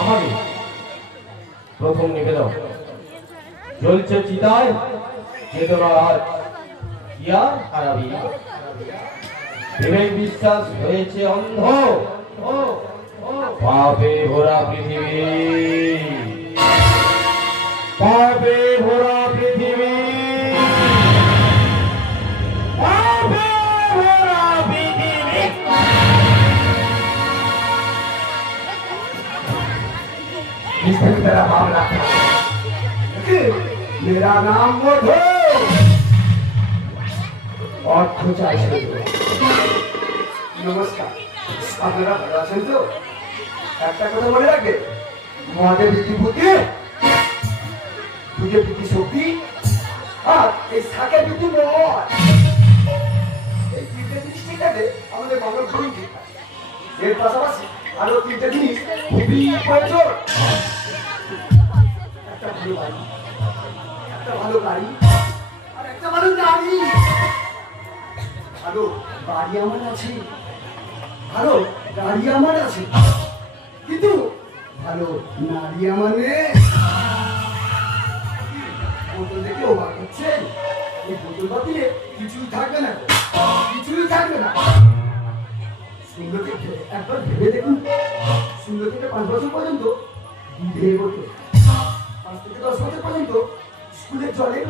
আমাদের প্রথম নিবেদন জ্বলছে চিতায় চেতনার আর কিয়া হারাবি বিবেক বিশ্বাস হয়েছে অন্ধ পাপে ভরা পৃথিবী পাপে ভরা পৃথিবী পাপে ভরা পৃথিবী। मेरा मामला मेरा नाम मधु অর্থ চাইছে। নমস্কার, আপনারা ভালো আছেন তো? একটা কথা মনে রাখবে, মদের বিভূতি দুধের বিধি শক্তি আর এই শাকের বিধি মদ, এই তিনটে জিনিস ঠিক আছে আমাদের মানব জীবন ঠিক থাকে। এর পাশাপাশি আরো তিনটে জিনিস খুবই প্রয়োজন। একটা ভালো বাড়ি, একটা ভালো গাড়ি আর একটা ভালো নারী। ভালো বাড়ি আমার আছে, ভালো গাড়ি আমার আছে, কিন্তু ভালো নারী আমার নেই। বোতল দেখে অবাক হচ্ছেন? এই বোতল বাতিলে কিছুই থাকবে না, কিছুই থাকবে না। সুন্দর থেকে একবার ভেবে দেখুন, সুন্দর থেকে 5 বছর পর্যন্ত দুধের বোতল, 5 থেকে 10 বছর পর্যন্ত স্কুলের জলে,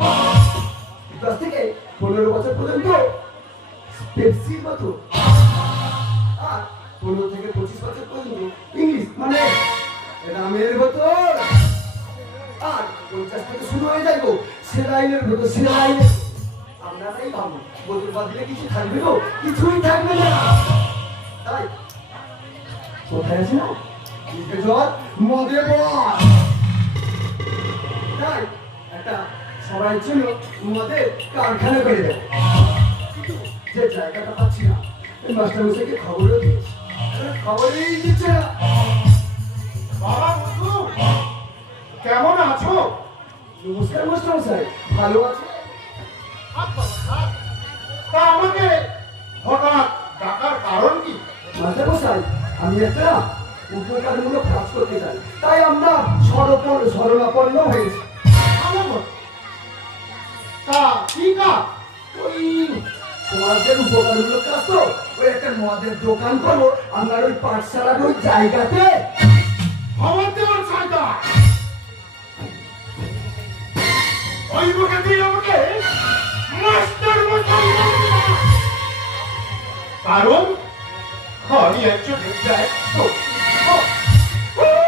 10 থেকে 15 বছর পর্যন্ত পেপসির মতো, আর 15 থেকে 25 বছর পর্যন্ত ইংলিশ মানে রামের বোতল, আর 50 থেকে শুরু হয়ে যাইব সেলাইনের বোতল, সেলাইনের। আপনারাই ভাবুন বোতল বাদ দিলে কিছু থাকবে তো? কিছুই থাকবে না। তাই কোথায় আছে না জল মদে বল। তাই একটা সবাই জন্য মদের কারখানা করে দেয়, যে জায়গাটা পাচ্ছি না মাস্টার মশাইকে খবরও দিয়েছি, খবরই দিচ্ছে না। বাবা বন্ধু, কেমন আছো? নমস্কার মাস্টার মশাই, ভালো আছে? তা আমাকে হঠাৎ ডাকার কারণ কি? মাস্টার মশাই, আমি একটা উপকারমূলক কাজ করতে চাই, তাই আমরা শরণাপন্ন হয়েছি। তা কি কাজ? ওই সমাজের উপকারমূলক কাজ তো, ওই একটা মদের দোকান করবো আপনার ওই পাঠশালার ওই জায়গাতে। খবর দেওয়ার চাইদা ওই মুখে দিয়ে আমাকে মাস্টার মশাই বলবে না। কারণ আমি একজনের ব্যর্থ,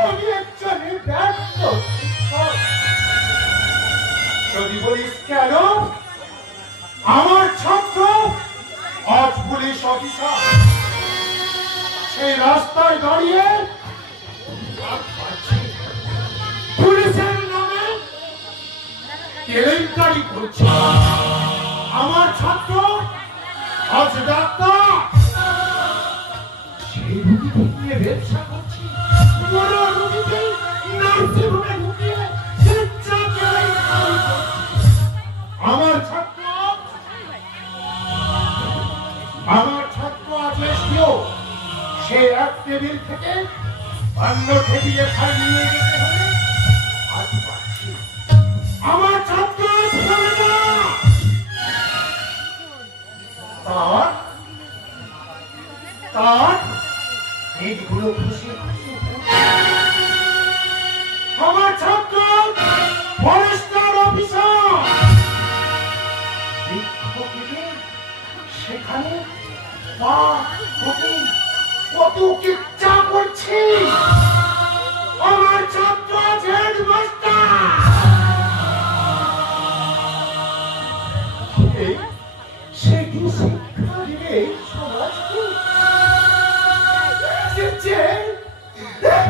আমি একজনের ব্যর্থ। যদি বলিস কেন, আমার ছাত্র আজ পুলিশ অফিসার, সেই রাস্তায় দাঁড়িয়ে পুলিশের নামে কেলেঙ্কারি করছে। আমার ছাত্র আজ ডাক্তার, সেই রুগীকে নিয়ে ব্যবসা করছি। বড় রুগীকে নার্সিংহোমে ঢুকিয়ে চিকিৎসা কেলেঙ্কারি করছি। আমার ছাত্র আজ এসেও সে এক টেবিল থেকে অন্য টেবিলে খাইয়ে নিয়ে যেতে হবে। আজ পাচ্ছি আমার ছাত্র হবে না। তার এইগুলো খুশি খুশি আমার ছাত্র ফরেস্টার অফিসার সেখানে কত কিচ্ছা করছি। আমার ছাত্র হেডমাস্টার সে কি শিক্ষা দিবে সমাজকে?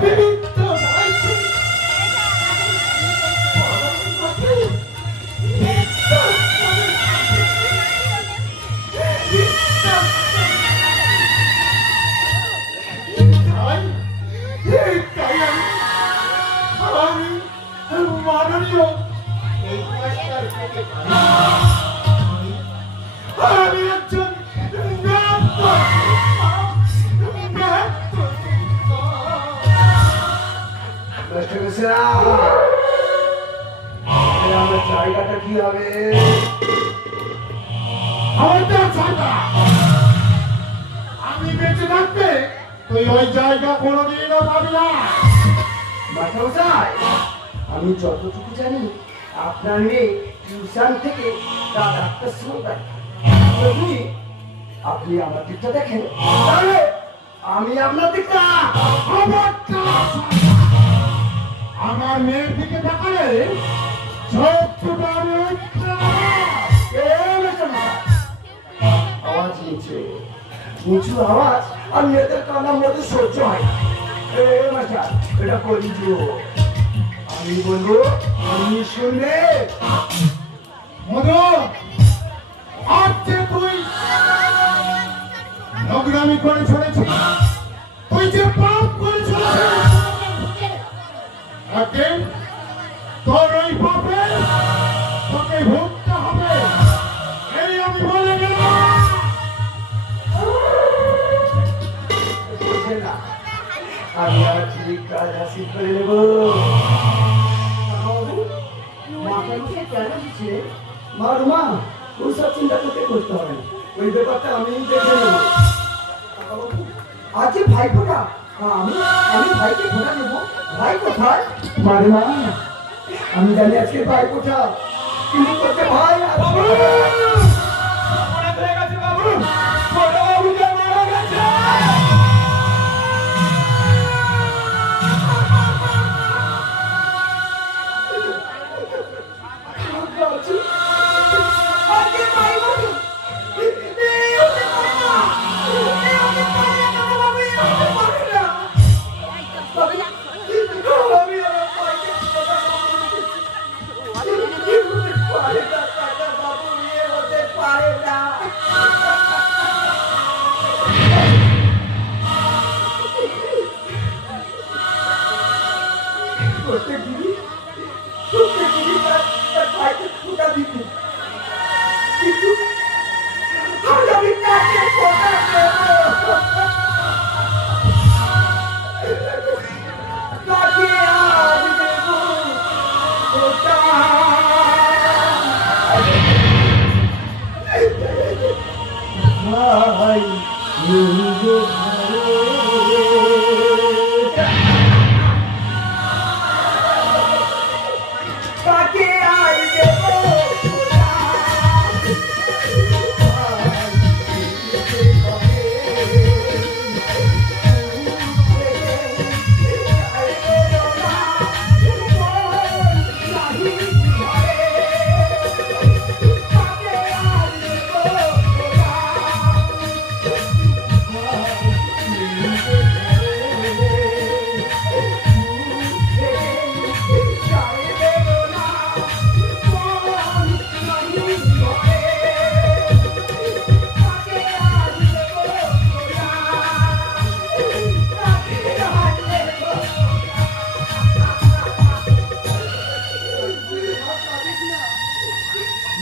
বিভিন্ন মাননীয় আমি একজন আমার জায়গাটা কি হবে? আমার তো জায়গা, আমি বেঁচে থাকতে তুই ওই জায়গা কোনোদিনও পাবি না। মাস্টারমশাই, আমি যতটুকু জানি আপনার মেয়ে টিউশন থেকে রাত 8টার সময় বাড়ি। যদি আপনি আমার দিকটা দেখেন তাহলে আমি আপনার দিকটা আমার মেয়ের দিকে তাকালে চোখ দুটো আমি উঠতে আওয়াজ নিচে নিচু আওয়াজ আর মেয়েদের কান্নার মধ্যে সহ্য হয় না। মাস্টার, এটা করি আমি বলবো আমি শুনলে মধু, আজ যে তুই নোংরামি করে চলেছিস, তুই যে পাপ করে চলেছিস, একদিন তোর ওই পাপে তোকে ভুগতে হবে, এই আমি বলে গেলাম। বুঝে না, আমি আর ঠিক কাজ হাসিল করে নেব। মাথার মুখে কেন দিচ্ছে? মা রুমা, ওইসব চিন্তা করতে হবে না, ওই ব্যাপারটা আমি দেখে নেব। আজকে ভাই ফোটা, আমি আমি ভাইকে ফোটা নেবো। ভাই কোথায়? মা রুমা, আমি জানি আজকে ভাই ফোটা, কিন্তু করতে ভাই বাবু অপরাধ হয়ে গেছে বাবু, ছোট বাবুকে মারা গেছে।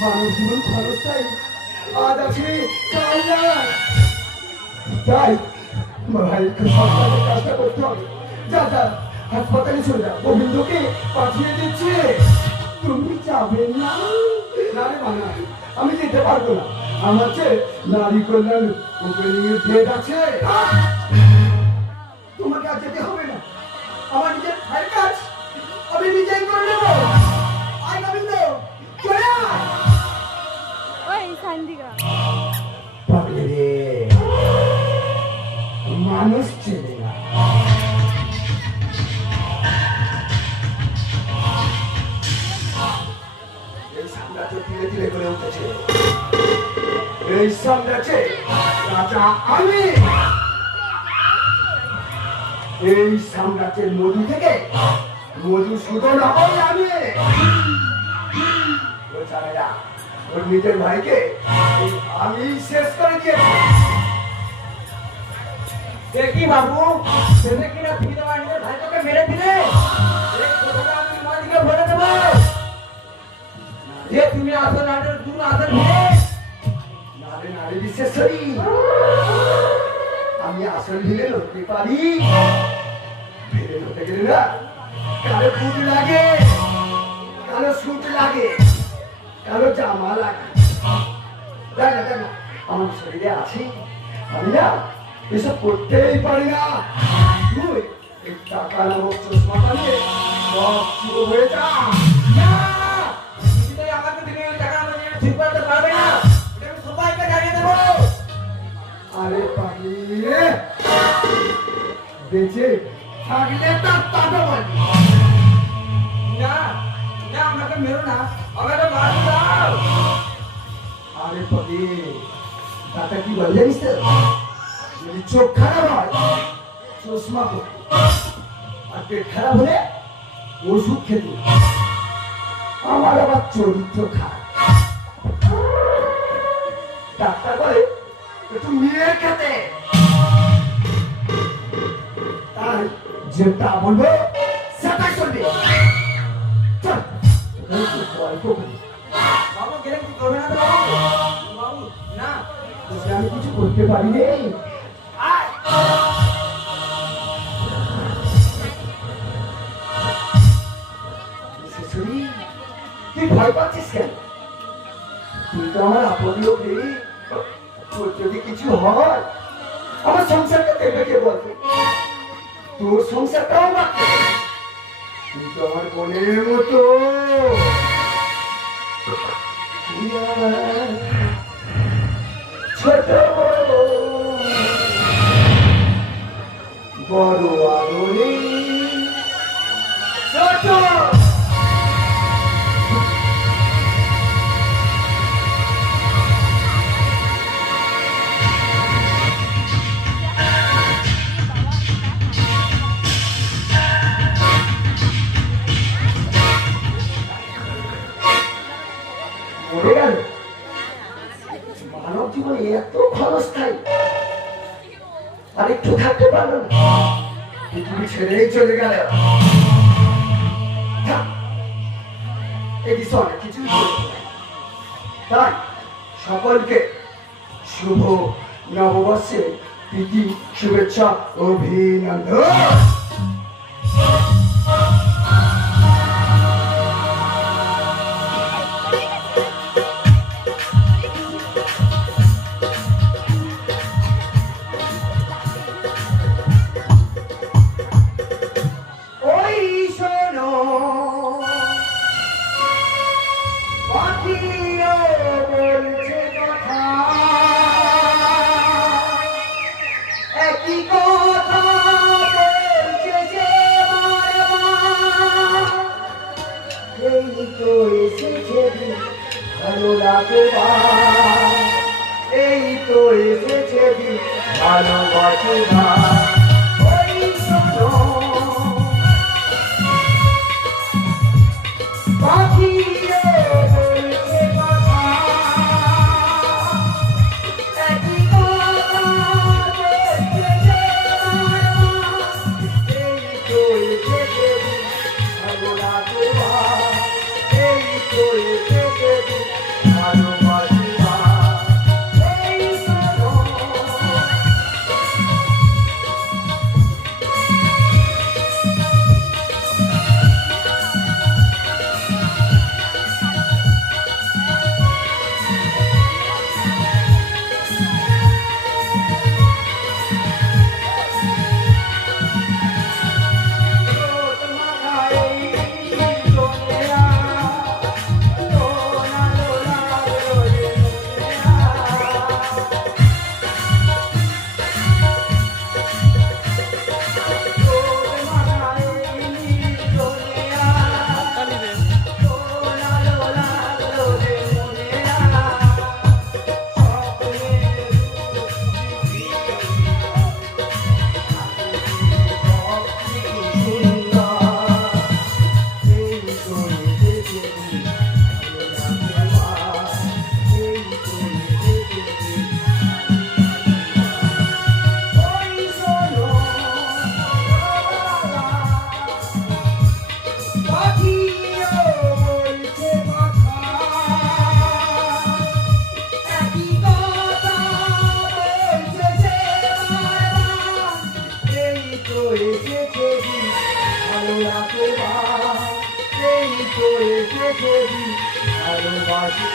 মানব জীবন ক্ষণস্থায়ী, আজ আছে কাল নাই। তাই ভাইকে সরকারের কাজটা করতে হবে। যা যা হাসপাতালে চলে যা, গোবিন্দকে পাঠিয়ে দিচ্ছে। তুমি যাবে না? না রে মানা, আমি যেতে পারবো না। আমার চেয়ে নারী কল্যাণ ওপেনিং এর ডেট আছে। তোমাকে আর যেতে হবে না, আমার নিজের ভাইয়ের কাজ আমি নিজেই করে নেবো। আয় গোবিন্দ, চলে আয়। ওই সান্দিকা পাগলে রে, মানুষ চেনে না। এই সাম্রাজ্য ধীরে ধীরে গড়ে উঠেছে। এই সাম্রাজ্যে রাজা আমি। এই সাম্রাজ্যের মধু থেকে মধুসূদন হই আমি। ও ছাড়া ওর নিজের ভাইকে আমি শেষ করে দিয়েছি। দেখি বাবু, সেটা কিনা তুমি তোমার নিজের ভাইকে মেরে দিলে, এই কথাটা আমি তোমাদেরকে বলে দেবো যে তুমি আসল নাটের তুমি আসল মেয়ে। নারে নারে বিশেষরি, আমি আসল ভিলেন হতে পারি। ভিলেন হতে গেলে না কারো বুট লাগে, কারো স্যুট লাগে, কারো জামা লাগে। দেখ না দেখ না, আমার শরীরে আছে, আমি না এসব করতেই পারি না। তুই এই টাকা নামক চশমাটা নিয়ে সব শুরু হয়ে যা। না, তুমি আমাকে তুমি ওই টাকা আমাকে ঠিক করতে পারবে না। এটা আমি সবাইকে জানিয়ে দেবো। আরে পাগলি রে, বেঁচে থাকলে তার তাটা বলি। না, না আমাকে মেরো না, আমাকে মারো দাও। আরে পাগলি, তাটা কি বলে জানিস তো? যদি চোখ খারাপ হয় চশমা পরতে, আর পেট খারাপ হলে ওষুধ খেতে। আমার আবার চরিত্র খারাপ, ডাক্তার বলে একটু নিয়ে খেতে। তাই যেটা বলবো সেটাই চলবে। চল, ওখানে একটু গল্প করি। বাবু গেলে কিছু করবে না তো বাবু? বাবু না, তোকে আমি কিছু করতে পারি রে। আয়। শাশুড়ি, তুই ভয় পাচ্ছিস কেন? তুই তো আমার আপন লোক রে। তোর যদি কিছু হয় আমার সংসারটা দেখবে কে বলবে? তোর সংসারটাও বাঁচবে। তুই তো আমার বোনের মতো। তুই আমার ছোট বড় আদরে ছোট। মরে গেল? মানব জীবনে এত ক্ষণস্থায়ী, আর একটু থাকতে পারলো না, পৃথিবী ছেড়েই চলে গেল। এটি অনেক কিছু। তাই সকলকে শুভ নববর্ষে প্রীতি শুভেচ্ছা অভিনন্দন। ওই শোনো পাখিও বলছে কথা, একই কথা বলছে যে বারবার। এই তো এসেছে দিন ভালো লাগবার, এই তো এসেছে দিন ভালোবাসবার। ওই শোনো পাখিও বলছে কথা, একই কথা বলছে যে বারবার। এই তো এসেছে দিন ভালো লাগবার, এই তো এসেছে দিন ভালোবাসবার। এই শোনো এসেছে ভালো রাখবা। তো এসেছে দিন ভালোবাসি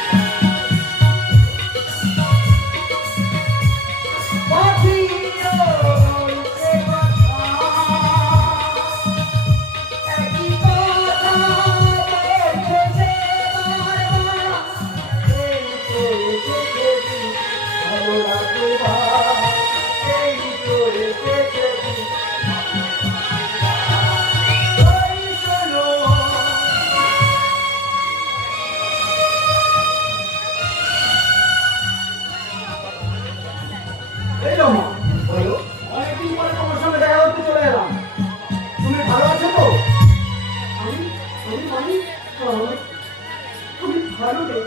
বলো অনেকদিন পরে তোমার সঙ্গে দেখা করতে চলে এলাম। তুমি ভালো আছো তো আমি আমি মানে তুমি ভালো নেই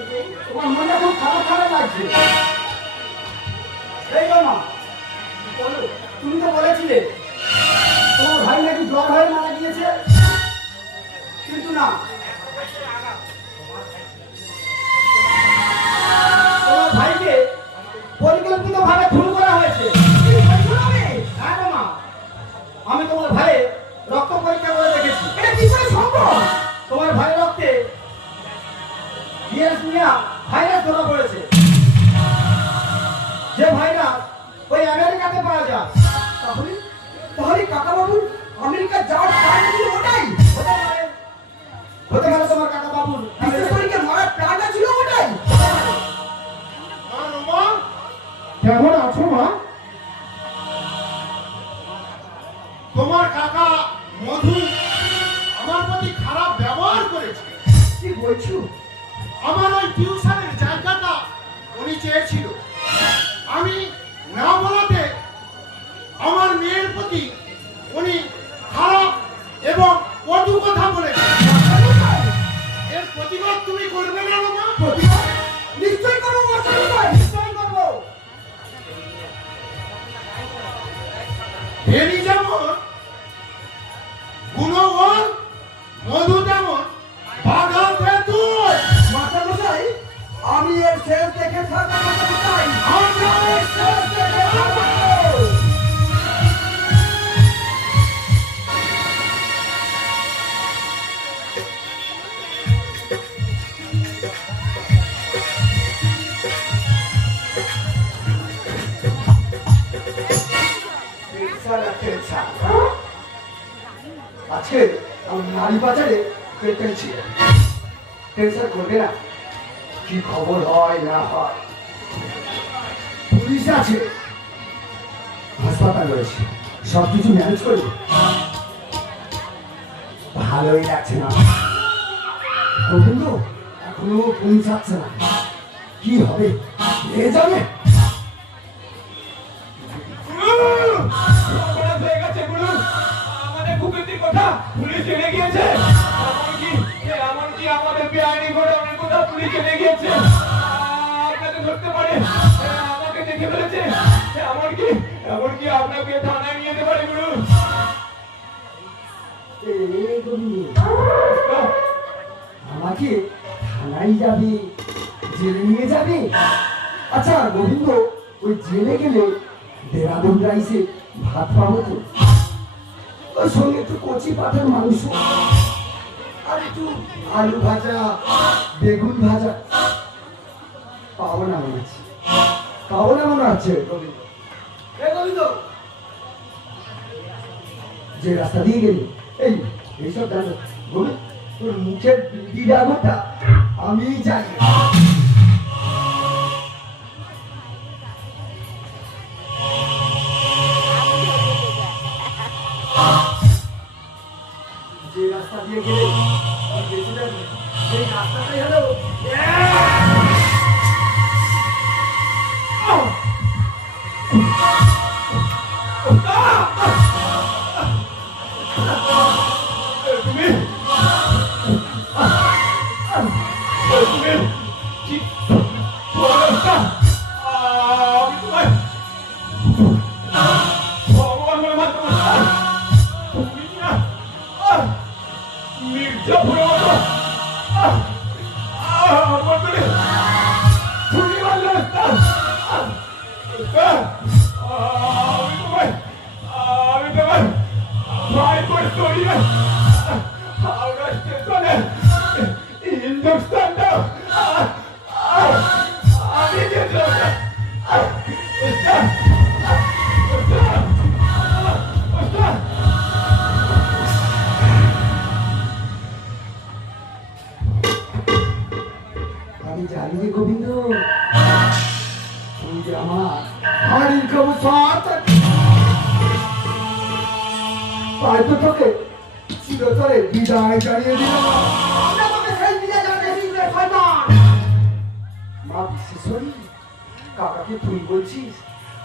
তোমার মনে খুব খারাপ খারাপ লাগছে এই জমা বলো তুমি তো বলেছিলে তোমার ভাই নাকি জ্বর হয়ে মারা গিয়েছে কিন্তু না তোমার ভাইকে পরিকল্পিত ভাবে খুন করা হয়েছে হ্যাঁ গো মা আমি তোমার ভাইয়ের রক্ত পরীক্ষা করে দেখেছি এটা কি করে সম্ভব তোমার ভাইয়ের রক্তে ভাইরাস ধরা পড়েছে যে ভাইরাস ওই আমেরিকাতে পাওয়া যায় তাহলে তাহলে কাকাবাবু আমেরিকা যাওয়ার প্ল্যান ছিল ওটাই হতে পারে তোমার কাকাবাবুর বিশেষ পরীক্ষা মারার প্ল্যানটা ছিল ওটাই মা কেমন আছো মা তোমার কাকা মধু আমার প্রতি খারাপ ব্যবহার করেছে। কি বলছো আমার ওই টিউশনের জায়গাটা উনি চেয়েছিল, আমি না বলাতে আমার মেয়ের প্রতি উনি খারাপ এবং কটু কথা বলেছে। এর প্রতিবাদ তুমি করবে না মা? নিশ্চয় করবো নিশ্চয় করবো ফেরি যেমন গুণগণ, মধু যেমন বাধা তেঁতুল। মাস্টারমশাই আমি এর শেষ দেখে থাকবো মাস্টারমশাই আমরা এর শেষ দেখে থাকবো আজকে আমি নারী বাজারে পেটেছি টেনশন করবে না কি খবর হয় না হয় পুলিশ আছে হাসপাতাল রয়েছে সব কিছু ম্যানেজ করবে ভালোই লাগছে না গোবিন্দ এখনো পৌঁছাচ্ছে না কি হবে এ যাবে অপরাধ হয়ে গেছে গুরু, আমাদের কুকীর্তির কথা পুলিশ জেনে গিয়েছে। এমনকি আমাদের বেআইনি করে অনেক কথা পুলিশ জেনে গিয়েছে। আপনাকে ধরতে পারে, আমাকে দেখে ফেলেছে। এমনকি আপনাকে থানায় নিয়ে যেতে পারে গুরু। এ গোবিন্দ আমাকে থানায় যাবে জেলে নিয়ে যাবে আচ্ছা গোবিন্দ ওই জেলে গেলে দেরাদুন রাইসে ভাত পাবো তো ওর সঙ্গে একটু কচি পাঠার মাংস আর একটু আলু ভাজা বেগুন ভাজা পাবো না মনে হচ্ছে গোবিন্দ গোবিন্দ যে রাস্তা দিয়ে গেলি এইসব জানো গোবিন্দ তোর মুখের বিড়ি ডাগরটা আমি জানি যে রাস্তা দিয়ে গেলে সেই রাস্তাটাই হলো হাওড়া স্টেশনে দোস্তানটা আমি দিয়েছিলাম না। ওস্তাদ, ওস্তাদ, ওস্তাদ। আমি জানি রে গোবিন্দ, তুই যে আমার হাড়ির খবর সব হয়তো তোকে চিরতরে বিদায় জানিয়ে দিলাম। মা বিশ্বেশ্বরী, কাকাকে তুই বলছিস,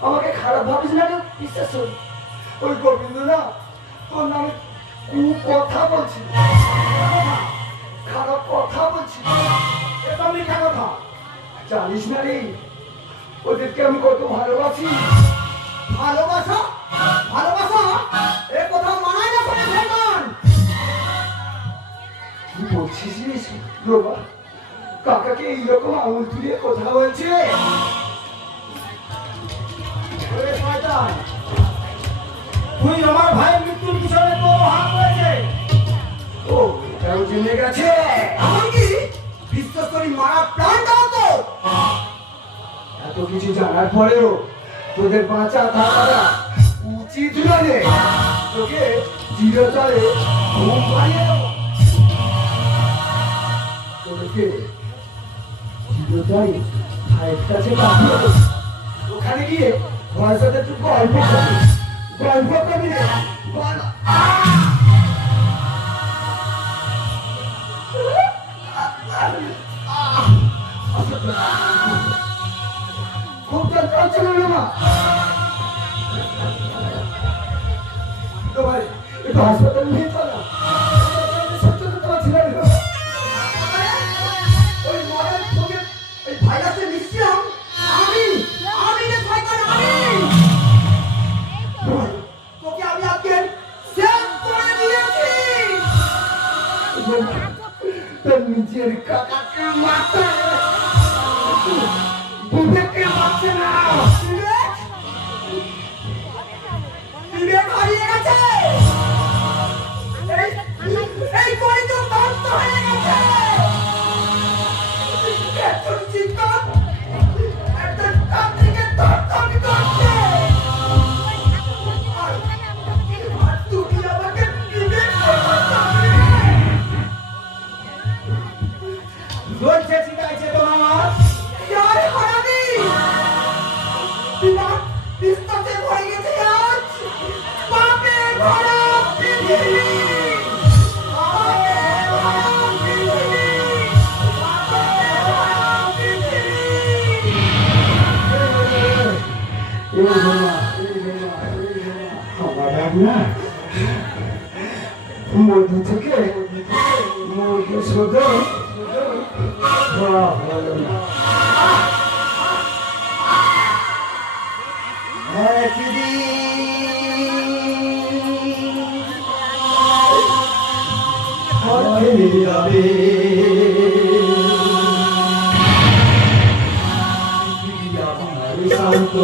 আমাকে খারাপ ভাবিস না রে বিশ্বেশ্বরী। ওই গোবিন্দ না তোর নামে কথা বলছি, খারাপ কথা বলছি, এটা মিথ্যা কথা। জানিস না রে ওদেরকে আমি কত ভালোবাসি। ভালোবাসা ভালোবাসা এ কথা মানায় না কোনো ভগবান। কি বলছিস রে বাবা? কাকাকে এইরকম আঙুল তুলে কথা বলছে? ওরে শয়তান, তুই আমার ভাইয়ের মৃত্যুর পিছনে তো হাত রয়েছে। ও এটাও জেনে গেছে। এমনকি বিশ্বস্তরী মারা প্রাণ দাও তো। এত কিছু জানার পরেও তোদের বাঁচা থাকাটা উচিত নয়। তোকে চিরতরে ঘুম পাড়িয়ে দেবো। তোদেরকে চিরতরে ভাইয়ের কাছে পাঠিয়ে দেবো। ওখানে গিয়ে ভয়ের সাথে একটু গল্প করবি, গল্প করবি রে গল্প। খুব চলছে না মা, তোমার একটু হাসপাতালে নিয়ে চলো। সত্য তো তোমার ছিল না। ওই মডেল তোকে ওই ভাইরাসে মিশছিলাম আমি, আমি রে শয়তান আমি। তোকে আমি আজকে সেভ করে দিয়েছি। তোর নিজের কাকাকে মারতে বুঝতে পারছে না। বিবেক হারিয়ে গেছে। এই পরিচয় ধ্বংস হয়ে গেছে। একজন শিক্ষক একজন ছাত্রীকে ধর্ষণ করছে। আর তুমি আমাকে বিবেক বলছে শিখাইছে তোমার यार हरामी दिमाग बिस्तर भर गए आज बापे भरा पृथ्वी बापे भरा पृथ्वी बापे भरा पृथ्वी। ए भगवान हमारा ना মধু থেকে মুরগি শুধু শান্ত